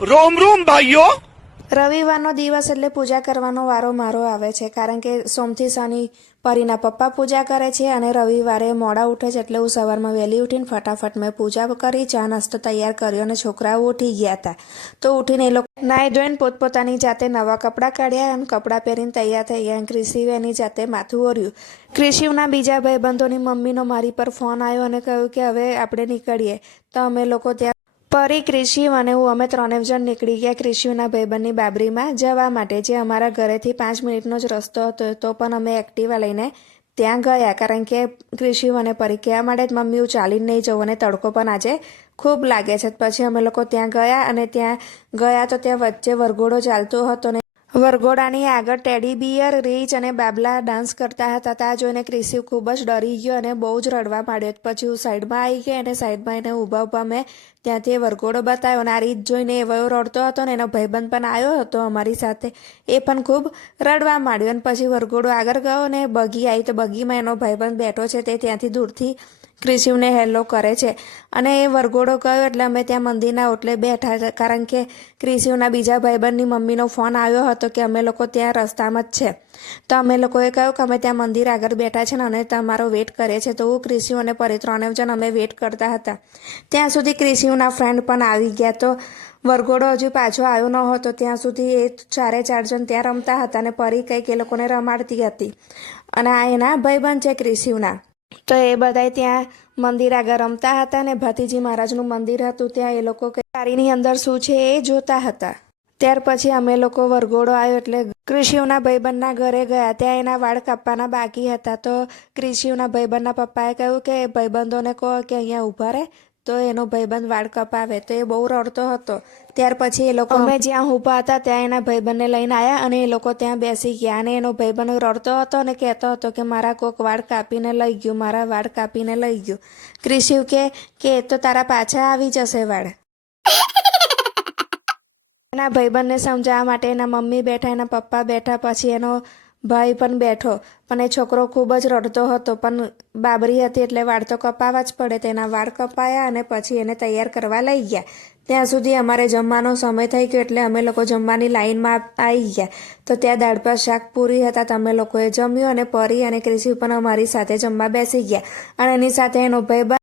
रोम रोम भाइयों। રવિવારનો દિવસ એટલે પૂજા કરવાનો વારો મારો આવે છે, કારણ કે સોમથી શનિ પરીના પપ્પા પૂજા કરે છે અને રવિવારે મોડા ઉઠે છે, એટલે હું સવારમાં વહેલી ઉઠીને ફટાફટ મેં પૂજા કરી, ચા નાસ્તો તૈયાર કર્યો અને છોકરાઓ ઉઠી ગયા હતા. તો ઉઠીને એ લોકો નાહી ધોઈને પોતપોતાની જાતે નવા કપડાં કાઢ્યા અને કપડાં પહેરીને તૈયાર થઈ ગયા. ક્રિશિવે એની જાતે માથું ઓર્યું. ક્રિશિવના બીજા ભાઈબંધોની મમ્મીનો મારી પર ફોન આવ્યો અને કહ્યું કે હવે આપણે નીકળીએ. તો અમે લોકો ત્યાં પરી, ક્રિશિવ અને હું અમે ત્રણે જણ નીકળી ગયા ક્રિશિવના ભાઈબંધની બાબરીમાં જવા માટે, જે અમારા ઘરેથી 5 મિનિટનો જ રસ્તો હતો. તો પણ અમે એક્ટિવા લઈને ત્યાં ગયા, કારણ કે ક્રિશિવ અને પરી કહેવા માટે મમ્મી હું ચાલીને નહીં જવું અને તડકો પણ આજે ખૂબ લાગે છે. પછી અમે લોકો ત્યાં ગયા અને ત્યાં ગયા તો ત્યાં વચ્ચે વરઘોડો ચાલતો હતો ને વરઘોડાની આગળ ટેડી બિયર, રીચ અને બાબલા ડાન્સ કરતા હતા. ત્યાં જોઈને ક્રિશિવ ખૂબ જ ડરી ગયો અને બહુ જ રડવા માંડ્યો. પછી હું સાઈડમાં આવી ગઈ અને સાઈડમાં એને ઊભા મેં ત્યાંથી વરઘોડો બતાવ્યો અને આ રીત જોઈને એવો રડતો હતો ને એનો ભાઈબંધ પણ આવ્યો હતો અમારી સાથે, એ પણ ખૂબ રડવા માંડ્યો. અને પછી વરઘોડો આગળ ગયો ને બગી આવી, તો બગીમાં એનો ભાઈબંધ બેઠો છે તે ત્યાંથી દૂરથી ક્રિશિવને હેલો કરે છે. અને એ વરઘોડો ગયો એટલે અમે ત્યાં મંદિરના ઓટલે બેઠા, કારણ કે ક્રિશિવના બીજા ભાઈબંધની મમ્મીનો ફોન આવ્યો હતો કે અમે લોકો ત્યાં રસ્તામાં જ છે. તો અમે લોકોએ કહ્યું કે અમે ત્યાં મંદિર આગળ બેઠા છે ને અને તમારો વેટ કરે છે. તો હું, ક્રિશિવ અને પરી ત્રણે જણ અમે વેટ કરતા હતા. ત્યાં સુધી ક્રિશિવના ફ્રેન્ડ પણ આવી ગયા. તો વરઘોડો હજુ પાછો આવ્યો ન હતો ત્યાં સુધી એ 4 જણ ત્યાં રમતા હતા અને પરી કંઈક એ લોકોને રમાડતી હતી. અને આ એના ભાઈબંધ છે ક્રિશિવના. તો એ બધા ત્યાં મંદિર આગળ રમતા હતા અને ભાતીજી મહારાજનું મંદિર હતું, ત્યાં એ લોકો કારીની અંદર શું છે એ જોતા હતા. ત્યાર પછી અમે લોકો વરઘોડો આવ્યો એટલે ક્રિશિવના ભાઈબંધના ઘરે ગયા. ત્યાં એના વાળ કાપવાના બાકી હતા. તો ક્રિશિવના ભાઈબંધના પપ્પાએ કહ્યું કે ભાઈબંધોને કહો કે અહીંયા ઊભા રહે, તો એનો ભાઈબંધ વાળ કપાવે. તો એ બહુ રડતો હતો. ત્યાર પછી એ લોકો અમે જ્યાં ઊભા હતા ત્યાં એના ભાઈબંધને લઈને આવ્યા અને એ લોકો ત્યાં બેસી ગયા. અને એનો ભાઈબંધ રડતો હતો અને કહેતો હતો કે મારા કોક વાળ કાપીને લઈ ગયું, મારા વાળ કાપીને લઈ ગયું. ક્રિશિવ કે એ તો તારા પાછા આવી જશે વાળ. એના ભાઈબંધને સમજાવવા માટે એના મમ્મી બેઠા, એના પપ્પા બેઠા, પછી એનો ભાઈ પણ બેઠો. પણ એ છોકરો ખૂબ જ રડતો હતો, પણ બાબરી હતી એટલે વાળ તો કપાવવા જ પડે. તેના વાળ કપાયા અને પછી એને તૈયાર કરવા લઈ ગયા. ત્યાં સુધી અમારે જમવાનો સમય થઈ ગયો એટલે અમે લોકો જમવાની લાઈનમાં આવી ગયા. તો ત્યાં દાળ ભાત શાક પૂરી હતા, તો અમે લોકોએ જમ્યું અને પરી અને ક્રિશિવ પણ અમારી સાથે જમવા બેસી ગયા. અને એની સાથે એનો ભાઈ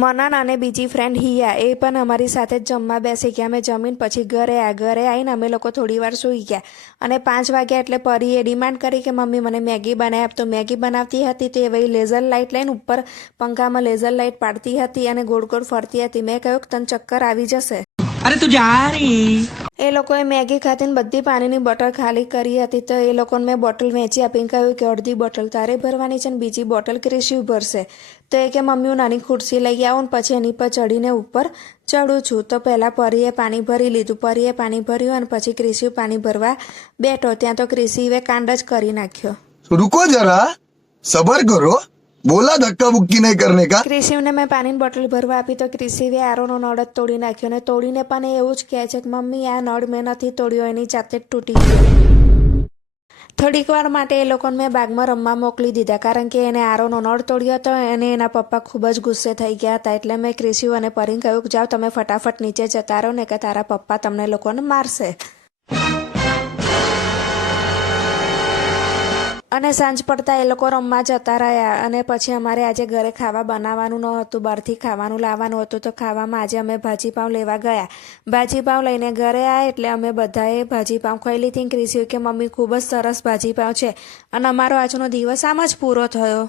મનન અને બીજી ફ્રેન્ડ હિયા, એ પણ અમારી સાથે જ જમવા બેસી ગયા. અમે જમીન પછી ઘરે આવીને અમે લોકો થોડી વાર સૂઈ ગયા. અને 5 વાગ્યા એટલે પરીએ ડિમાન્ડ કરી કે મમ્મી મને મેગી બનાવી આપ. તો મેગી બનાવતી હતી તો એ વહી લેઝર લાઇટ લઈને ઉપર પંખામાં લેઝર લાઇટ પાડતી હતી અને ગોળ ગોળ ફરતી હતી. મેં કહ્યું કે તને ચક્કર આવી જશે. अरे तू जा रही। એ લોકોએ મેગી ખાતીને બધી પાણીની બોટલ ખાલી કરી હતી. તો એ લોકોને મેં બોટલ વેચી આપીને કહ્યું કે અડધી બોટલ તારે ભરવાની છે ને બીજી બોટલ ક્રિશિવ ભરશે. તો એ કે મમ્મી હું નાની ખુરશી લઈ આવું ને પછી એની પર ચડીને ઉપર ચડું છું. તો પહેલાં પરીએ પાણી ભરી લીધું. પરીએ પાણી ભર્યું અને પછી ક્રિશિવ પાણી ભરવા બેઠો. ત્યાં તો ક્રિશિવે કાંડ જ કરી નાખ્યો. रुको जरा, सबर करो, बोला धक्का बुक्की नहीं करने का. ક્રિશિવને મેં પાણીની બોટલ ભરવા આપી તો ક્રિશિવે આરોનો નળ જ તોડી નાખ્યો. અને તોડીને પણ એ એવું જ કહે છે કે મમ્મી આ નળ મેં નથી તોડ્યો, એની જાતે જ તૂટી ગયો. થોડીક વાર માટે એ લોકોને મેં બાગમાં રમવા મોકલી દીધા, કારણ કે એને આરોનો નળ તોડ્યો હતો અને એના પપ્પા ખૂબ જ ગુસ્સે થઈ ગયા હતા. એટલે મેં ક્રિશિવ અને પરીને કહ્યું કે જાઓ તમે ફટાફટ નીચે જતા રહો ને કે તારા પપ્પા તમને લોકોને મારશે. અને સાંજ પડતા એ લોકો રમવા જતા રહ્યા. અને પછી અમારે આજે ઘરે ખાવા બનાવવાનું ન હતું, બહારથી ખાવાનું લાવવાનું હતું. તો ખાવામાં આજે અમે ભાજીપાઉં લેવા ગયા. ભાજીપાઉં લઈને ઘરે આવ્યા એટલે અમે બધાએ ભાજીપાઉં ખાઈ લીધી. ક્રિશિવ કે મમ્મી ખૂબ જ સરસ ભાજીપાઉં છે. અને અમારો આજનો દિવસ આમ જ પૂરો થયો.